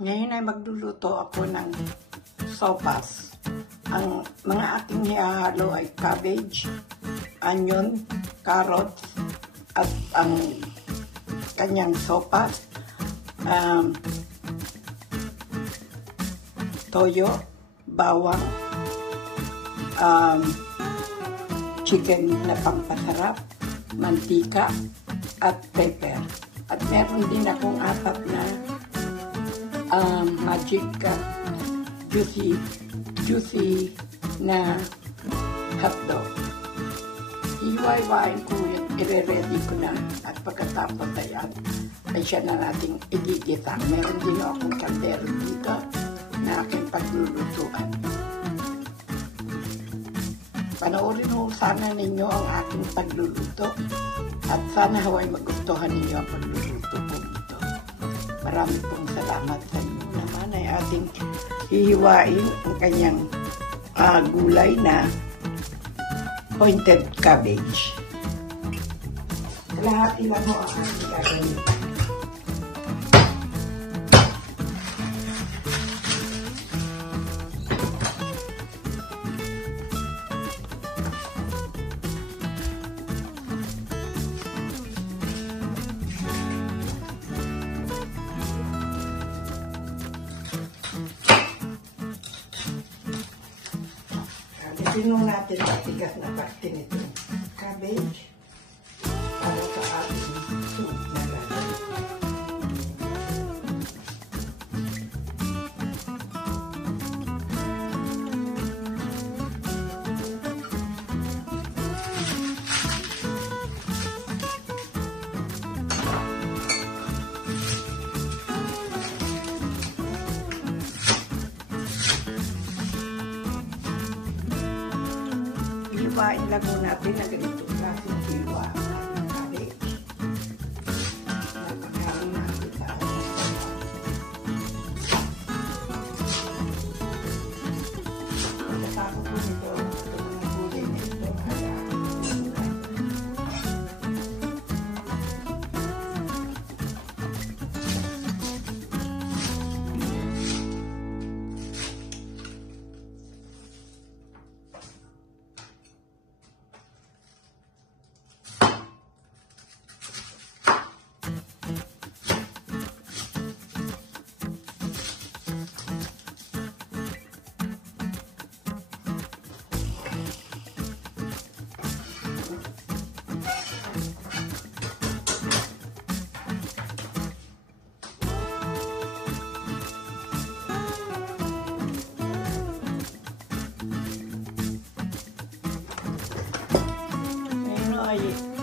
Ngayon ay magluluto ako ng sopas. Ang mga ating ihahalo ay cabbage, onion, carrots, at ang kanyang sopas, toyo, bawang, chicken na pampasarap, mantika, at pepper. At meron din akong apat na magic juicy na hotdog. Iwain ko yun, i-ready ko na, at pagkatapos ay siya na nating igigita. Meron din akong kaldero dito na aking paglulutuan. Panoorin mo sana ninyo ang aking pagluluto at sana haway magustuhan ninyo ang pagluluto ko dito. Marami pong salamat sa inyo. Naman ay ating hihiwain ang kanyang gulay na pointed cabbage. Lahat ilan mo ang aking gagawin. Tinong natin sa tigas na parte nito cabbage para sa ating soup na gagawin. Hiwain lang mo natin na ganito klaseng hiwa ng cabbage. Napakain natin sa ating pagkatapos po nito, itong mga gulay na ito,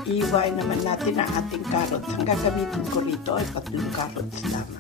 iwain naman natin ang ating carrots. Ang gagamitin ko rito ay 3 carrots lamang.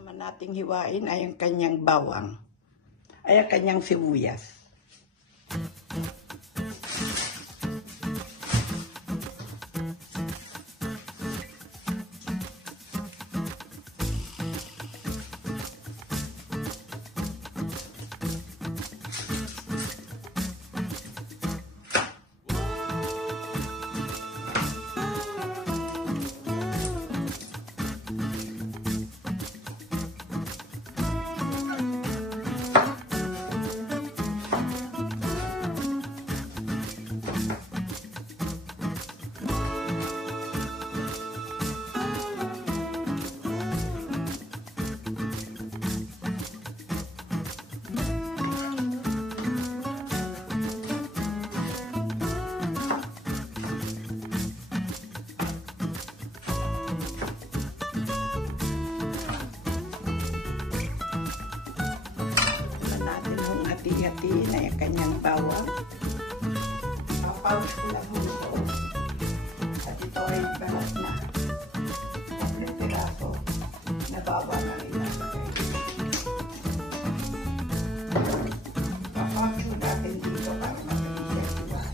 naman nating hiwain ay ang kanyang bawang, ay ang kanyang sibuyas. Hati-hati na yung kanyang bawang. Papaus ko lang ito. At ito ay balat na. Ang piraso na baba na ilalagay. Papaus ko natin dito para mabilis yung iwan.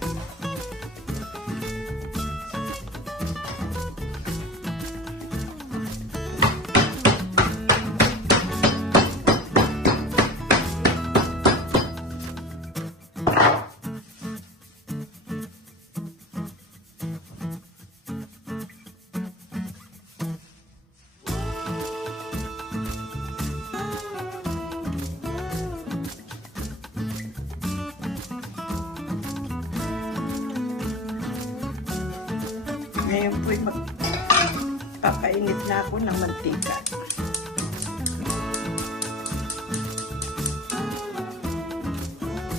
Ngayon po'y magpapainit na ako ng mantika.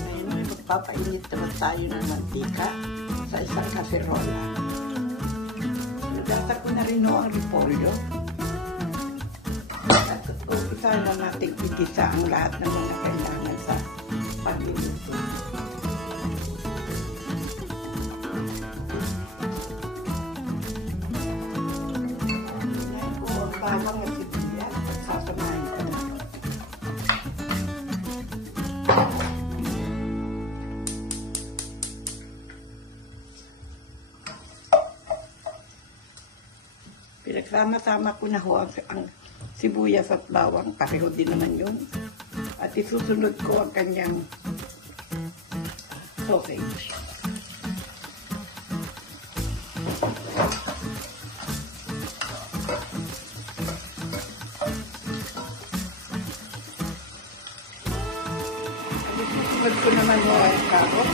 Ngayon po'y magpapainit naman tayo ng mantika sa isang kaserola. Nagdata ko na rin ang repolyo. At usahan na natin igisa ang lahat ng mga kailangan sa pagluluto. Bawang at sibuyas, sasamahin ko na. Pinagsama-sama ko na ho ang sibuyas at bawang, pareho din naman yun. At isusunod ko ang kanyang sausage. Sunod ko naman ho ang carrot.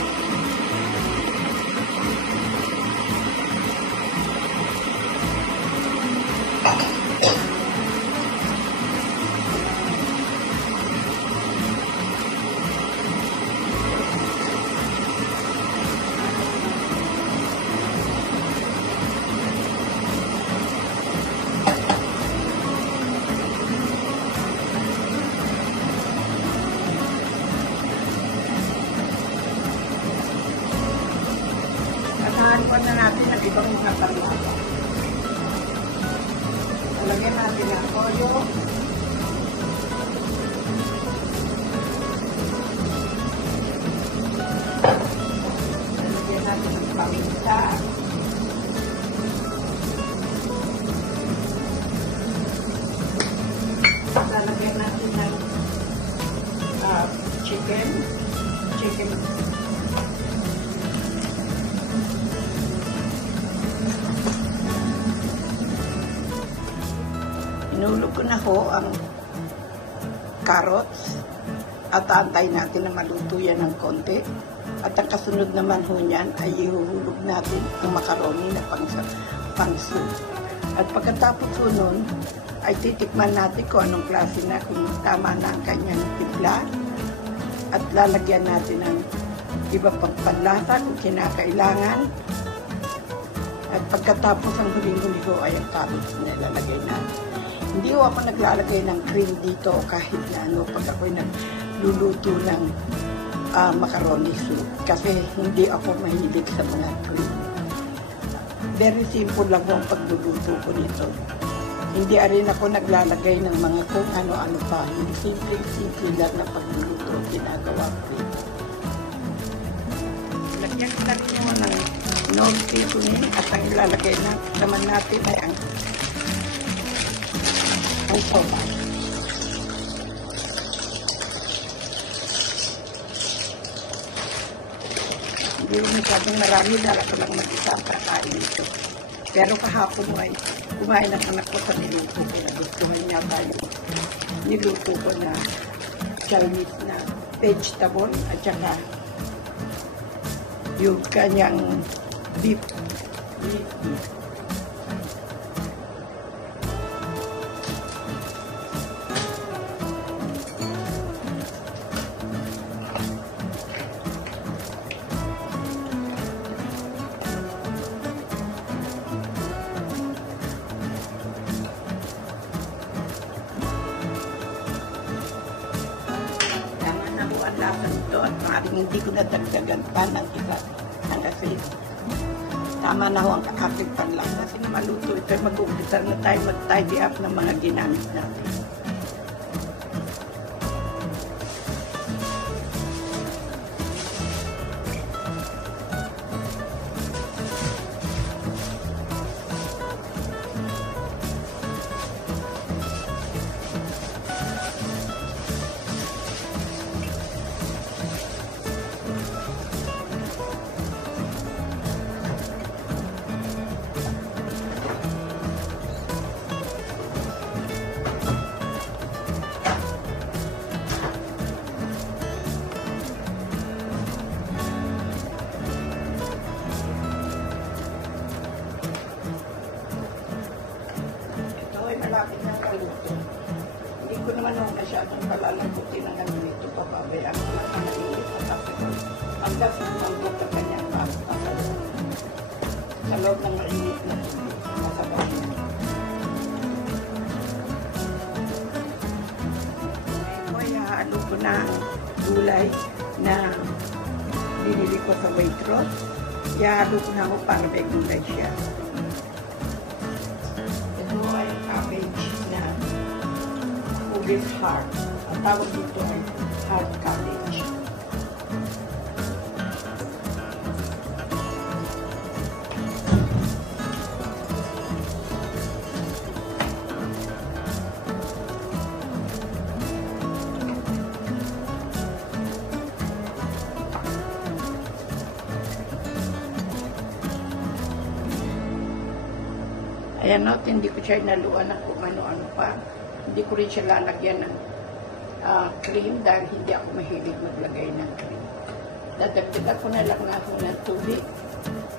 Asahan na natin ang ibang mga panlasa. Lagyan natin ang toyo. Lagyan natin ang paminta. Lalagyan natin ng chicken. Inulog ko na ho ang carrots at antay natin na maluto yan ng konti. At ang kasunod naman ho niyan ay ihuhulog natin ang macaroni na pang soup. At pagkatapos ho nun, ay titikman natin kung anong klase na, kung tama na ang kanyang timpla. At lalagyan natin ng iba pang panlasa kung kinakailangan. At pagkatapos ang huling-huli ko ay ang carrots na ilalagay natin. Hindi ko ako naglalagay ng cream dito kahit na ano pag ako'y nagluluto ng macaroni soup. Kasi hindi ako mahilig sa mga cream. Very simple lang ang pagluluto ko nito. Hindi rin ako naglalagay ng mga kung ano-ano pa. Yung simple lang na pagluluto ginagawa ko. Lagyan lang nyo ng non-seasoning at ang ilalagay naman natin ay ang soba. Hindi mo masyadong marami, dala ko lang mag-isa ang kakain ito. Pero kahapon ay kumain ang anak ko sa niluto ko. Nagustuhan niya tayo. Niluto ko na Chinese na vegetable at saka yung kanyang beef. At maaaring hindi ko nadagdagan pa ng isa ng asin. Tama na ho ang aking panlang. Kasi na maluto ito, mag-umpisa na tayo mag-tidy up ng mga ginamit natin. Malapit na kaluto. Hindi ko naman ako masyadong palalambutin ng ganito papabayaan ko lang ang naiit at tapos ang gas ng manggok sa kanyang pasalo. Sa loob ng mainit na tubig. Masabaw niya. Ngayon ay haalo ko na ang gulay na binili ko sa Waitrose. Ihalo ko na ako para may gulay siya. Cabbage na Polish heart. Ang tawag dito ay hard cabbage. Ayan o, hindi ko siya inaluan ng kung ano-ano pa. Hindi ko rin siya lalagyan ng cream dahil hindi ako mahilig maglagay ng cream. Dadagdagan ko na lang na ako ng tubig.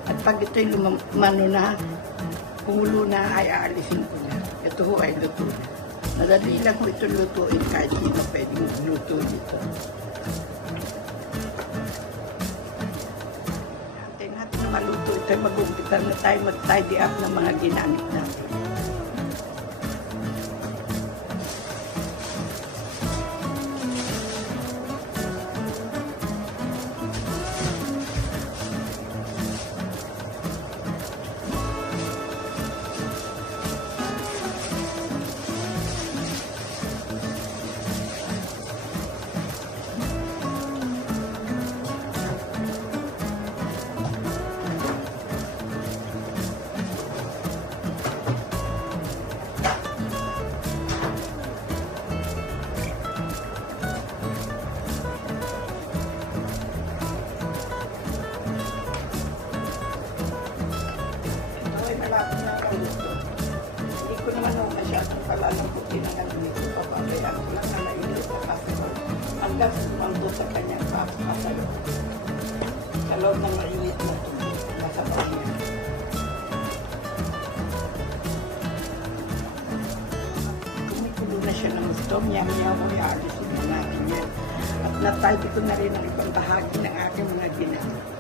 At pag ito'y lumano na, kumulo na, ay aalisin ko na. Ito ho ay luto na. Madali lang ko ito lutuin kahit sino pwedeng luto dito. Maluto ito, mag-umpisa na tayo mag-tidy up ng mga ginamit natin. Hindi ko naman ako masyadong palalambutin ng ganito. Papabayaan ko lang na nainit sa kasal. Hanggang sumando sa kanyang pasalo. Sa loob ng mainit na tubig. Masabaw niya. Kumukulo na siya ng gusto. Miyaw-miyaw ko i-alisin na natin yan. At nataypi ko na rin ang ibang bahagi ng aking mga ginamit.